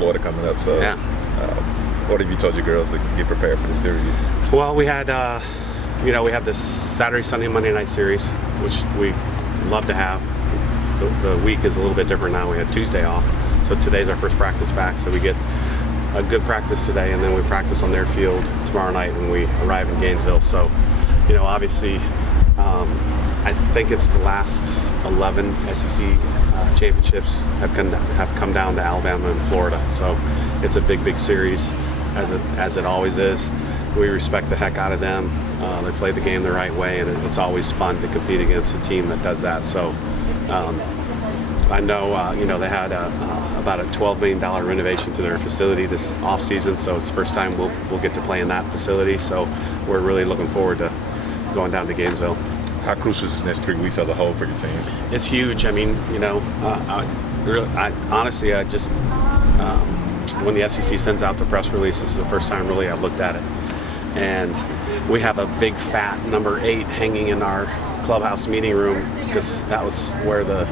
Florida coming up. So, yeah. What have you told your girls to get prepared for the series? Well, we had we have this Saturday, Sunday, Monday night series, which we love to have. The week is a little bit different now. We had Tuesday off, so today's our first practice back. So we get a good practice today, and then we practice on their field tomorrow night when we arrive in Gainesville. So, obviously, I think it's the last 11 SEC championships have come down to Alabama and Florida. So it's a big series, as it always is. We respect the heck out of them. They play the game the right way, and it's always fun to compete against a team that does that. So I know, they had about a $12 million renovation to their facility this off season, so it's the first time we'll get to play in that facility. So we're really looking forward to going down to Gainesville. How crucial is this next 3 weeks as a whole for your team? It's huge. I mean, honestly, when the SEC sends out the press release, this is the first time really I've looked at it. And we have a big fat number 8 hanging in our clubhouse meeting room because that was where the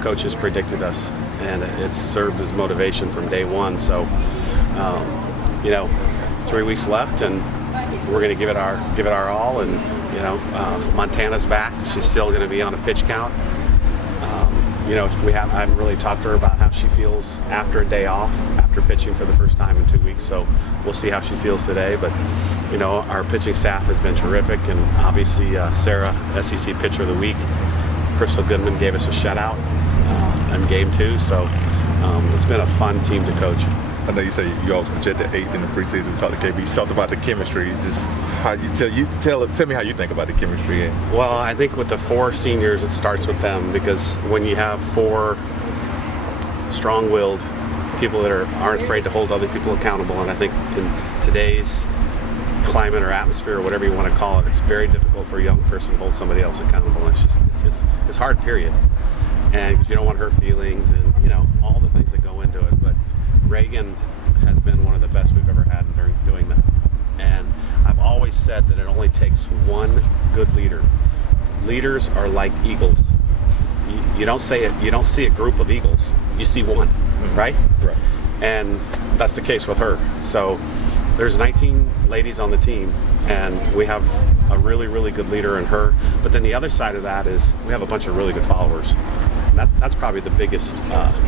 coaches predicted us, and it's served as motivation from day one. So, 3 weeks left, and we're going to give it our all. And Montana's back. She's still going to be on a pitch count. I haven't really talked to her about how she feels after a day off, after pitching for the first time in 2 weeks. So we'll see how she feels today. But our pitching staff has been terrific, and obviously Sarah, SEC Pitcher of the Week. Crystal Goodman gave us a shutout in Game 2. So it's been a fun team to coach. I know you say you always projected 8th in the preseason. We talked to KB. You talked about the chemistry. Just how you tell me how you think about the chemistry. Well, I think with the 4 seniors, it starts with them, because when you have 4 strong-willed people that aren't afraid to hold other people accountable, and I think in today's climate or atmosphere or whatever you want to call it, it's very difficult for a young person to hold somebody else accountable. It's hard, period. And you don't want to hurt feelings and all the things that go into it. But Reagan has been one of the best we've ever had during doing that. And I've always said that it only takes one good leader. Leaders are like eagles. You don't see a group of eagles. You see one, right? Right. And that's the case with her. So there's 19 ladies on the team, and we have a really, really good leader in her. But then the other side of that is we have a bunch of really good followers. And that's probably the biggest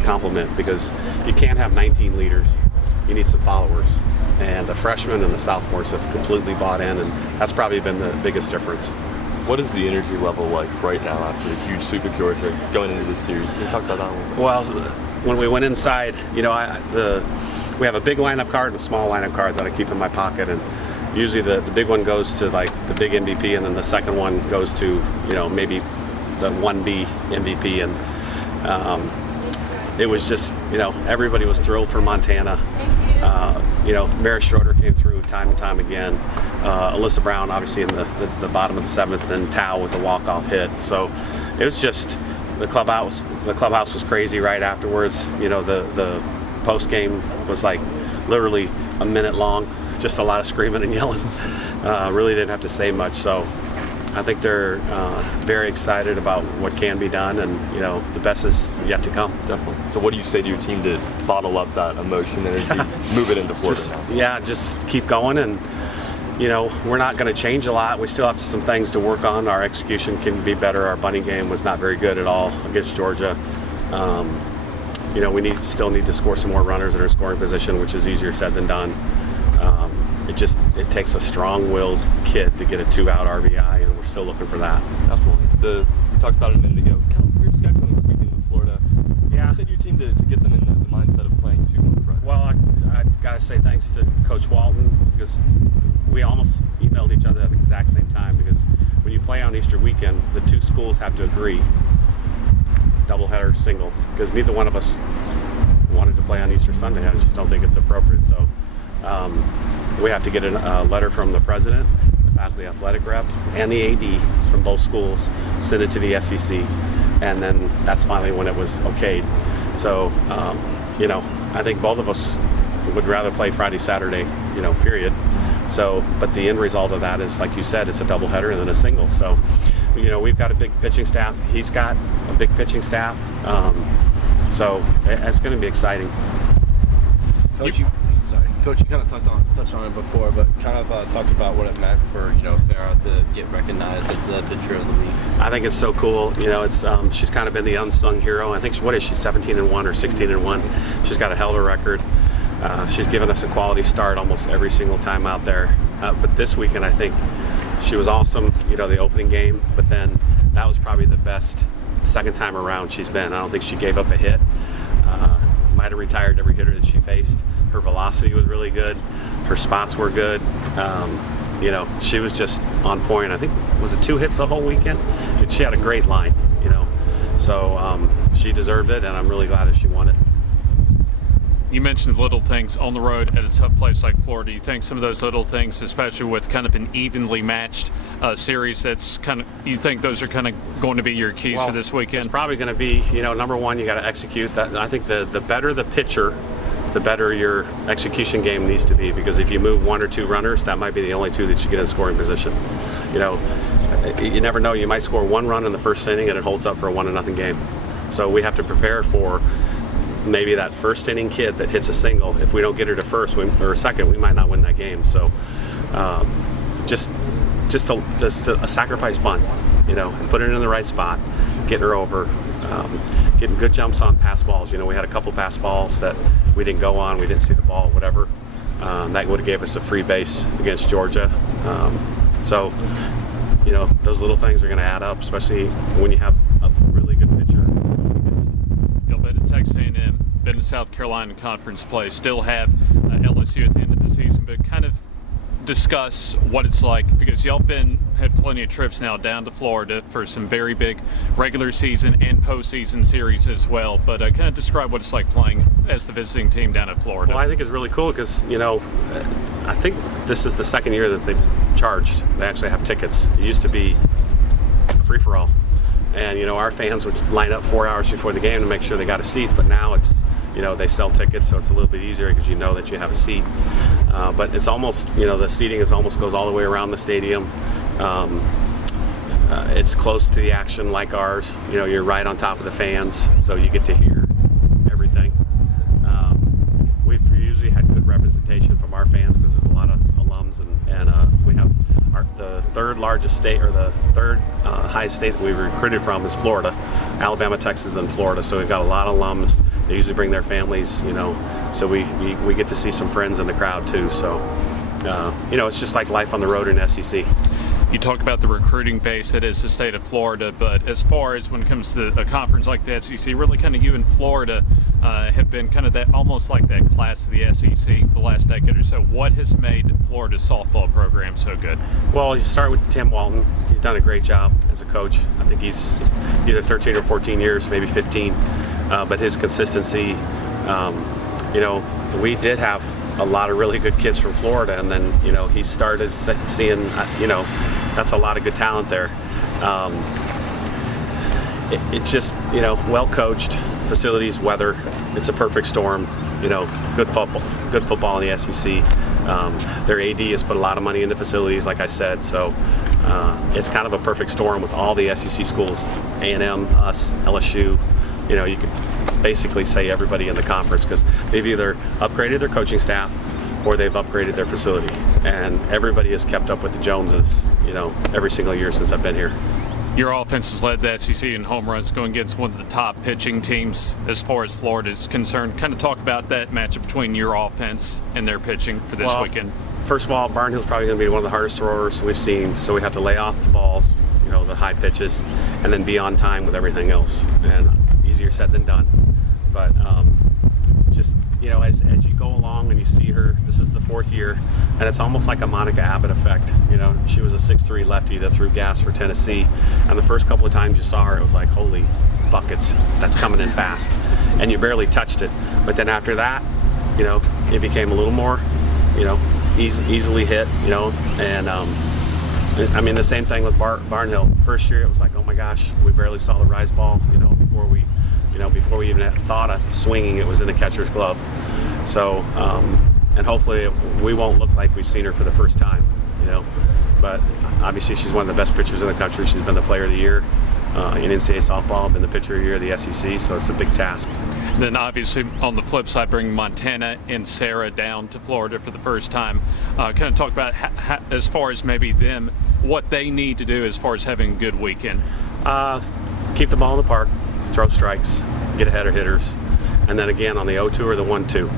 compliment, because you can't have 19 leaders. You need some followers. And the freshmen and the sophomores have completely bought in, and that's probably been the biggest difference. What is the energy level like right now after the huge sweep of Georgia going into this series? Can you talk about that a little bit? Well, when we went inside, we have a big lineup card and a small lineup card that I keep in my pocket, and usually the big one goes to like the big MVP, and then the second one goes to maybe the 1B MVP, and it was just everybody was thrilled for Montana. Mary Schroeder came through time and time again. Alyssa Brown obviously in the bottom of the 7th, and Tao with the walk-off hit. So it was just the clubhouse was crazy right afterwards. The post game was like literally a minute long, just a lot of screaming and yelling. Really didn't have to say much. So I think they're very excited about what can be done, and the best is yet to come. Definitely. So what do you say to your team to bottle up that emotion, energy, move it into Florida? Just keep going, and we're not going to change a lot. We still have some things to work on. Our execution can be better. Our bunting game was not very good at all against Georgia. We still need to score some more runners in our scoring position, which is easier said than done. It takes a strong-willed kid to get a 2-out RBI, and we're still looking for that. Definitely. We talked about it a minute ago. We're scheduling this weekend in Florida. Yeah. You said your team to get them in the mindset of playing 2-1 Friday. Well, I got to say thanks to Coach Walton, because we almost emailed each other at the exact same time, because when you play on Easter weekend, the 2 schools have to agree, doubleheader, single, because neither one of us wanted to play on Easter Sunday. I just don't think it's appropriate. So we have to get a letter from the president, the faculty athletic rep, and the AD from both schools, send it to the SEC, and then that's finally when it was okayed. So, I think both of us would rather play Friday, Saturday, period. So, but the end result of that is, like you said, it's a doubleheader and then a single. So, we've got a big pitching staff. He's got a big pitching staff. So it's going to be exciting. Coach, Coach, you kind of touched on it before, but kind of talked about what it meant for Sarah to get recognized as the pitcher of the week. I think it's so cool. It's she's kind of been the unsung hero. I think what is she, 17-1 or 16-1? She's got a hell of a record. She's given us a quality start almost every single time out there. But this weekend, I think she was awesome. The opening game, but then that was probably the best second time around she's been. I don't think she gave up a hit. Might have retired every hitter that she faced. Her velocity was really good. Her spots were good. She was just on point. I think, was it 2 hits the whole weekend? She had a great line, So she deserved it, and I'm really glad that she won it. You mentioned little things on the road at a tough place like Florida. You think some of those little things, especially with kind of an evenly matched series, you think those are kind of going to be your keys for this weekend? It's probably going to be, number one, you got to execute. That. I think the better the pitcher, the better your execution game needs to be, because if you move 1 or 2 runners, that might be the only 2 that you get in scoring position. You never know. You might score 1 run in the first inning and it holds up for a 1-0 game. So we have to prepare for maybe that first inning kid that hits a single. If we don't get her to first or second, we might not win that game. So just a sacrifice bunt, and put it in the right spot, getting her over, getting good jumps on pass balls. We had a couple pass balls that we didn't go on, we didn't see the ball, whatever. That would have gave us a free base against Georgia. So those little things are going to add up, especially when you have a really good pitcher. You'll been to Texas A&M, been to South Carolina conference play, still have LSU at the end of the season, but kind of discuss what it's like, because y'all had plenty of trips now down to Florida for some very big regular season and postseason series as well, but kind of describe what it's like playing as the visiting team down at Florida. Well, I think it's really cool because, I think this is the second year that they've charged. They actually have tickets. It used to be a free-for-all. And, our fans would line up 4 hours before the game to make sure they got a seat, but now it's, they sell tickets, so it's a little bit easier because that you have a seat. But it's almost, the seating almost goes all the way around the stadium. It's close to the action like ours. You're right on top of the fans, so you get to hear everything. We've usually had good representation from our fans because there's a lot of alums, and we have the third largest state, or the third highest state that we recruited from is Florida. Alabama, Texas, then Florida. So we've got a lot of alums. They usually bring their families, so we get to see some friends in the crowd too. So, it's just like life on the road in SEC. You talk about the recruiting base that is the state of Florida, but as far as when it comes to a conference like the SEC, really kind of you in Florida have been kind of that, almost like that class of the SEC the last decade or so. What has made Florida's softball program so good? Well, you start with Tim Walton. He's done a great job as a coach. I think he's either 13 or 14 years, maybe 15. But his consistency, we did have a lot of really good kids from Florida, and then, he started seeing, that's a lot of good talent there. It's just, well coached, facilities, weather. It's a perfect storm. Good football in the SEC. Their AD has put a lot of money into facilities, like I said. So it's kind of a perfect storm with all the SEC schools, A&M, us, LSU. You could basically say everybody in the conference, because they've either upgraded their coaching staff or they've upgraded their facility. And everybody has kept up with the Joneses, every single year since I've been here. Your offense has led the SEC in home runs, going against one of the top pitching teams as far as Florida is concerned. Kind of talk about that matchup between your offense and their pitching for this weekend. First of all, Barnhill's probably going to be one of the hardest throwers we've seen, so we have to lay off the balls, the high pitches, and then be on time with everything else. And easier said than done. But just, as you go along and you see her, this is the 4th year, and it's almost like a Monica Abbott effect. She was a 6'3" lefty that threw gas for Tennessee, and the first couple of times you saw her, it was like, holy buckets, that's coming in fast. And you barely touched it. But then after that, it became a little more, easily hit, and the same thing with Barnhill. First year, it was like, oh my gosh, we barely saw the rise ball, before we even thought of swinging, it was in the catcher's glove. So, and hopefully we won't look like we've seen her for the first time, but obviously she's one of the best pitchers in the country. She's been the player of the year. in NCAA softball. I've been the pitcher of the year of the SEC, so it's a big task. Then obviously on the flip side, bring Montana and Sarah down to Florida for the first time. Kind of talk about as far as maybe them, what they need to do as far as having a good weekend. Keep the ball in the park, throw strikes, get ahead of hitters, and then again on the 0-2 or the 1-2.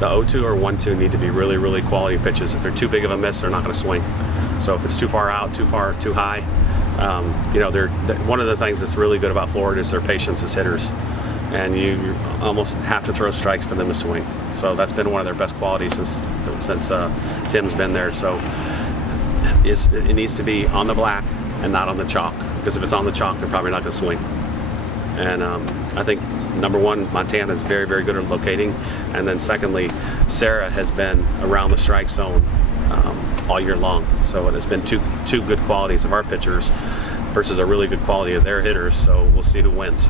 The 0-2 or 1-2 need to be really, really quality pitches. If they're too big of a miss, they're not going to swing. So if it's too far out, too high, one of the things that's really good about Florida is their patience as hitters, and you almost have to throw strikes for them to swing. So that's been one of their best qualities since Tim's been there. So it needs to be on the black and not on the chalk, because if it's on the chalk, they're probably not going to swing. And I think number one, Montana is very, very good at locating, and then secondly, Sarah has been around the strike zone all year long. So it has been two good qualities of our pitchers versus a really good quality of their hitters. So we'll see who wins.